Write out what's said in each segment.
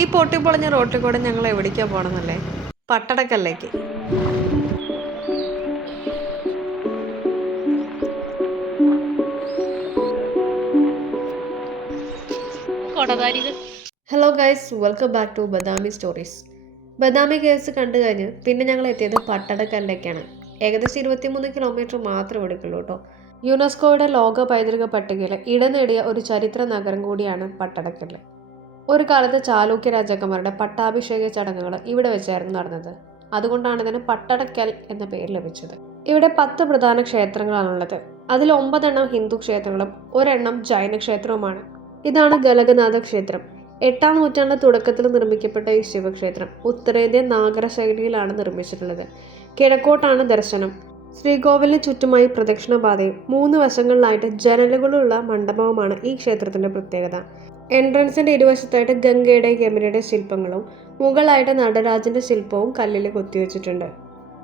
ഈ പൊട്ടിപ്പൊളിഞ്ഞ റോട്ടിൽ കൂടെ ഞങ്ങൾ എവിടേക്കാ പോകണമെന്നല്ലേ? പട്ടടക്കല്ലേക്ക്. Hello guys, welcome back to Badami stories. Badami caves കണ്ടു കഴിഞ്ഞ് പിന്നെ ഞങ്ങൾ എത്തിയത് പട്ടടക്കലിലേക്കാണ്. ഏകദേശം 23 കിലോമീറ്റർ മാത്രമേ എടുക്കുള്ളൂ കേട്ടോ. യുനെസ്കോയുടെ ലോക പൈതൃക പട്ടികയിൽ ഇടം നേടിയ ഒരു ചരിത്ര നഗരം കൂടിയാണ് പട്ടടക്കൽ. ഒരു കാലത്ത് ചാലൂക്യ രാജാക്കന്മാരുടെ പട്ടാഭിഷേക ചടങ്ങുകൾ ഇവിടെ വെച്ചായിരുന്നു നടന്നത്. അതുകൊണ്ടാണ് ഇതിന് പട്ടടക്കൽ എന്ന പേര് ലഭിച്ചത്. ഇവിടെ 10 പ്രധാന ക്ഷേത്രങ്ങളാണുള്ളത്. അതിൽ 9 എണ്ണം ഹിന്ദു ക്ഷേത്രങ്ങളും ഒരെണ്ണം ജൈന ക്ഷേത്രവുമാണ്. ഇതാണ് ഗലഗനാഥ ക്ഷേത്രം. 8-ാം നൂറ്റാണ്ട് തുടക്കത്തിൽ നിർമ്മിക്കപ്പെട്ട ഈ ശിവക്ഷേത്രം ഉത്തരേന്ത്യൻ നാഗര ശൈലിയിലാണ് നിർമ്മിച്ചിട്ടുള്ളത്. കിഴക്കോട്ടാണ് ദർശനം. ശ്രീകോവിലിന് ചുറ്റുമായി പ്രദക്ഷിണപാതയും 3 വശങ്ങളിലായിട്ട് ജനലുകളുള്ള മണ്ഡപവുമാണ് ഈ ക്ഷേത്രത്തിന്റെ പ്രത്യേകത. എൻട്രൻസിന്റെ ഇരുവശത്തായിട്ട് ഗംഗയുടെ യമുനയുടെ ശില്പങ്ങളും മുകളായിട്ട് നടരാജന്റെ ശില്പവും കല്ലിൽ കൊത്തിവെച്ചിട്ടുണ്ട്.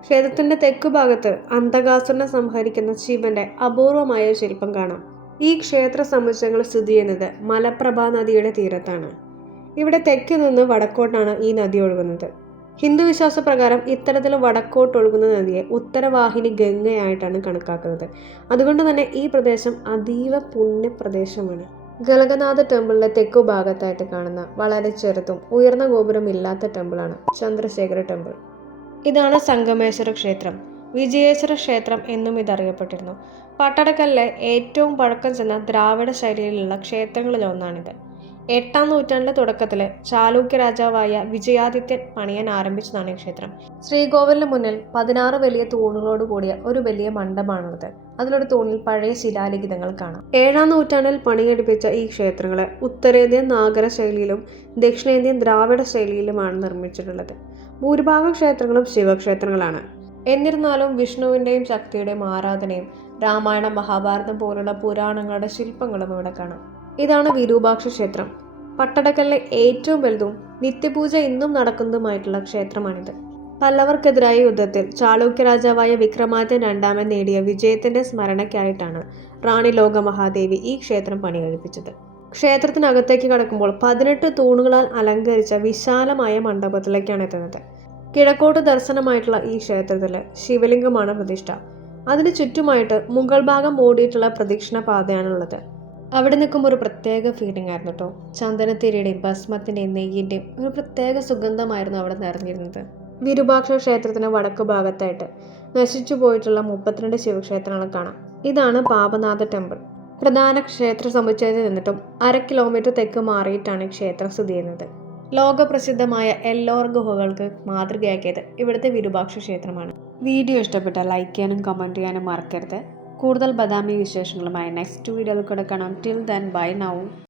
ക്ഷേത്രത്തിന്റെ തെക്കുഭാഗത്ത് അന്തകാസുരനെ സംഹരിക്കുന്ന ശിവന്റെ അപൂർവമായ ശില്പം കാണാം. ഈ ക്ഷേത്ര സമുച്ചയങ്ങൾ സ്ഥിതി ചെയ്യുന്നത് മലപ്രഭാ നദിയുടെ തീരത്താണ്. ഇവിടെ തെക്ക് നിന്ന് വടക്കോട്ടാണ് ഈ നദി ഒഴുകുന്നത്. ഹിന്ദു വിശ്വാസപ്രകാരം ഇത്തരത്തിൽ വടക്കോട്ടൊഴുകുന്ന നദിയെ ഉത്തരവാഹിനി ഗംഗയായിട്ടാണ് കണക്കാക്കുന്നത്. അതുകൊണ്ട് തന്നെ ഈ പ്രദേശം അതീവ പുണ്യപ്രദേശമാണ്. ഗലഗനാഥ ടെമ്പിളിലെ തെക്കു ഭാഗത്തായിട്ട് കാണുന്ന വളരെ ചെറുതും ഉയർന്ന ഗോപുരം ഇല്ലാത്ത ടെമ്പിളാണ് ചന്ദ്രശേഖര ടെമ്പിൾ. ഇതാണ് സംഗമേശ്വര ക്ഷേത്രം. വിജയേശ്വര ക്ഷേത്രം എന്നും ഇതറിയപ്പെട്ടിരുന്നു. പട്ടടക്കലിലെ ഏറ്റവും പഴക്കം ചെന്ന ദ്രാവിഡ ശൈലിയിലുള്ള ക്ഷേത്രങ്ങളിലൊന്നാണിത്. 8-ാം നൂറ്റാണ്ടിലെ തുടക്കത്തിൽ ചാലൂക്യ രാജാവായ വിജയാദിത്യൻ പണിയാൻ ആരംഭിച്ചതാണ് ഈ ക്ഷേത്രം. ശ്രീകോവിലിന് മുന്നിൽ 16 വലിയ തൂണുകളോട് കൂടിയ ഒരു വലിയ മണ്ഡപമാണുള്ളത്. അതിലൊരു തൂണിൽ പഴയ ശിലാലിഖിതങ്ങൾ കാണാം. 7-ാം നൂറ്റാണ്ടിൽ പണികഴിപ്പിച്ച ഈ ക്ഷേത്രങ്ങളെ ഉത്തരേന്ത്യൻ നാഗര ശൈലിയിലും ദക്ഷിണേന്ത്യൻ ദ്രാവിഡ ശൈലിയിലുമാണ് നിർമ്മിച്ചിട്ടുള്ളത്. ഭൂരിഭാഗം ക്ഷേത്രങ്ങളും ശിവക്ഷേത്രങ്ങളാണ്. എന്നിരുന്നാലും വിഷ്ണുവിൻ്റെയും ശക്തിയുടെയും ആരാധനയും രാമായണം, മഹാഭാരതം പോലുള്ള പുരാണങ്ങളുടെ ശില്പങ്ങളും ഇവിടെ കാണാം. ഇതാണ് വിരൂപാക്ഷ ക്ഷേത്രം. പട്ടടക്കലിലെ ഏറ്റവും വലുതും നിത്യപൂജ ഇന്നും നടക്കുന്നതുമായിട്ടുള്ള ക്ഷേത്രമാണിത്. പല്ലവർക്കെതിരായ യുദ്ധത്തിൽ ചാലൂക്യ രാജാവായ വിക്രമാദിത്യൻ രണ്ടാമൻ നേടിയ വിജയത്തിന്റെ സ്മരണയ്ക്കായിട്ടാണ് റാണി ലോകമഹാദേവി ഈ ക്ഷേത്രം പണികഴിപ്പിച്ചത്. ക്ഷേത്രത്തിനകത്തേക്ക് കടക്കുമ്പോൾ 18 തൂണുകളാൽ അലങ്കരിച്ച വിശാലമായ മണ്ഡപത്തിലേക്കാണ് എത്തുന്നത്. കിഴക്കോട്ട് ദർശനമായിട്ടുള്ള ഈ ക്ഷേത്രത്തിൽ ശിവലിംഗമാണ് പ്രതിഷ്ഠ. അതിന് ചുറ്റുമായിട്ട് മുകൾ ഭാഗം മൂടിയിട്ടുള്ള പ്രദക്ഷിണ പാതയാണുള്ളത്. അവിടെ നിൽക്കുമ്പോൾ ഒരു പ്രത്യേക ഫീലിംഗ് ആയിരുന്നു കേട്ടോ. ചന്ദനത്തിരിയുടെയും ഭസ്മത്തിൻ്റെയും നെയ്യിൻ്റെയും ഒരു പ്രത്യേക സുഗന്ധമായിരുന്നു അവിടെ നിറഞ്ഞിരുന്നത്. വിരൂപാക്ഷ ക്ഷേത്രത്തിന് വടക്ക് ഭാഗത്തായിട്ട് നശിച്ചു പോയിട്ടുള്ള 32 ശിവക്ഷേത്രങ്ങൾ കാണാം. ഇതാണ് പാപനാഥ ടെമ്പിൾ. പ്രധാന ക്ഷേത്ര സമുച്ചയത്തിൽ നിന്നിട്ടും 1/2 കിലോമീറ്റർ തെക്ക് മാറിയിട്ടാണ് ക്ഷേത്രം സ്ഥിതി ചെയ്യുന്നത്. ലോകപ്രസിദ്ധമായ എല്ലോർ ഗുഹകൾക്ക് മാതൃകയാക്കിയത് ഇവിടുത്തെ വിരൂപാക്ഷ ക്ഷേത്രമാണ്. വീഡിയോ ഇഷ്ടപ്പെട്ടാൽ ലൈക്ക് ചെയ്യാനും കമൻറ്റ് ചെയ്യാനും മറക്കരുത്. കൂടുതൽ ബദാമി വിശേഷങ്ങളുമായി നെക്സ്റ്റ് വീഡിയോയിൽ കൂടെ കാണാം. Till then buy now.